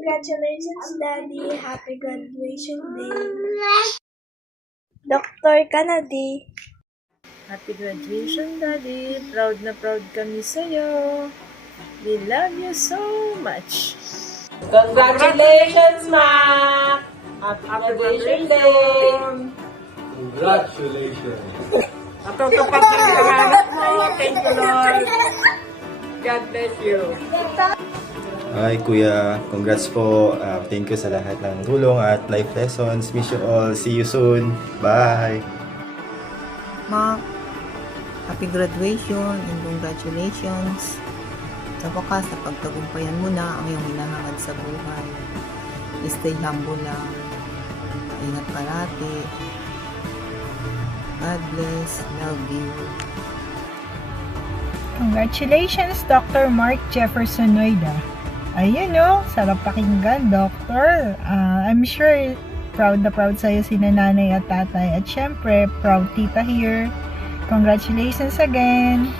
Congratulations, Daddy. Happy graduation day. Doktor ka na, Di. Happy graduation, Daddy. Proud na proud kami sa'yo. We love you so much. Congratulations, Mac! Happy graduation day! Congratulations! Natutupad na yung pangarap mo. Thank you, Lord. God bless you. Hi Kuya, congrats po. Thank you sa lahat ng tulong at life lessons. Miss you all. See you soon. Bye! Mark, happy graduation and congratulations. Sa wakas, napagtagumpayan mo na ang iyong hinahangad sa buhay. Stay humble lang. Ingat parati. God bless. Love you. Congratulations, Dr. Mark Jefferson Noida. Ayun o, sarap pakinggan, Doctor. I'm sure proud na proud sa'yo si nanay at tatay. At syempre, proud tita here. Congratulations again.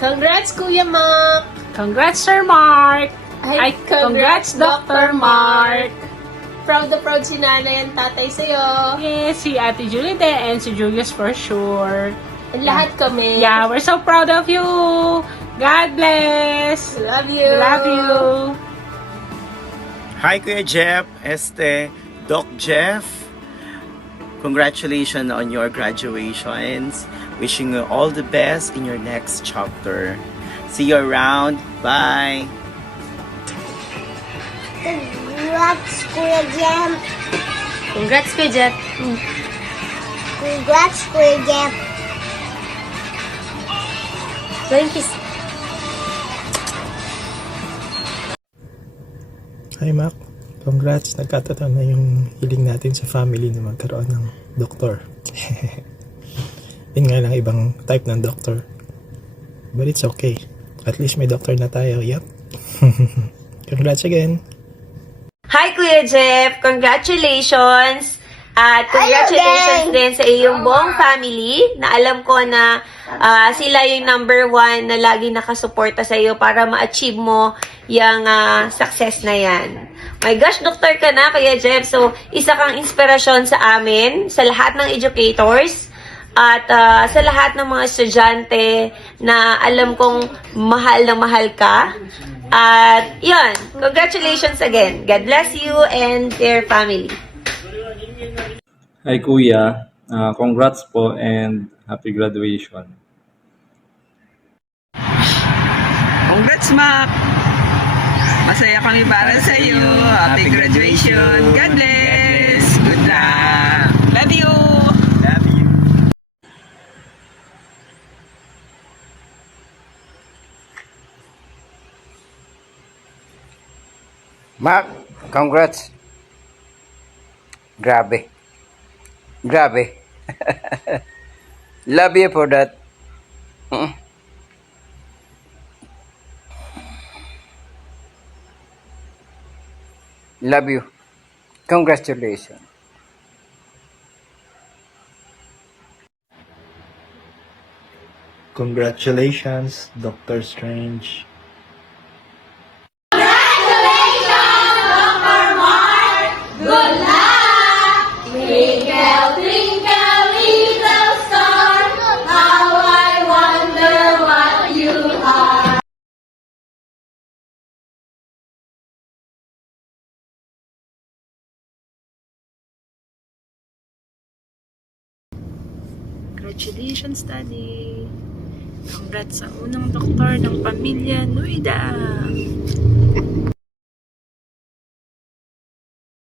Congrats, Kuya Mark! Congrats, Sir Mark! Ay, congrats, Dr. Mark! Proud na proud si nanay and tatay sa'yo. Yes, si Ate Julie and si Julius for sure. And lahat kami. Yeah, we're so proud of you! God bless! Love you! Love you! Hi Kuya Jeff, Doc Jeff. Congratulations on your graduations. Wishing you all the best in your next chapter. See you around. Bye! Congrats, Kuya Jem. Congrats, Kuya Jeff. Congrats, Kuya Jem. Thank you. Hi Mac, congrats. Nagkataon na yung hiling natin sa family na magkaroon ng doktor. Yun nga lang, ibang type ng doktor. But it's okay. At least may doktor na tayo. Yep. Congrats again. Hi Kuya Jeff! Congratulations! At congratulations din sa iyong buong family na alam ko na sila yung number one na lagi nakasuporta sa iyo para ma-achieve mo yung success na yan. My gosh, doktor ka na, Kuya Jeff. So, isa kang inspirasyon sa amin, sa lahat ng educators, at sa lahat ng mga estudyante na alam kong mahal na mahal ka. At yun, congratulations again. God bless you and your family. Hi Kuya, congrats po and happy graduation. Congrats, Mac! Masaya kami para sa iyo. Happy graduation. God bless. Good luck. Love you. Love you! Mark, congrats. Grabe. Grabe. Love you for that. Love you. Congratulations. Congratulations, Dr. Strange. Congratulations, Daddy! Congrats sa unang doktor ng pamilya Noida!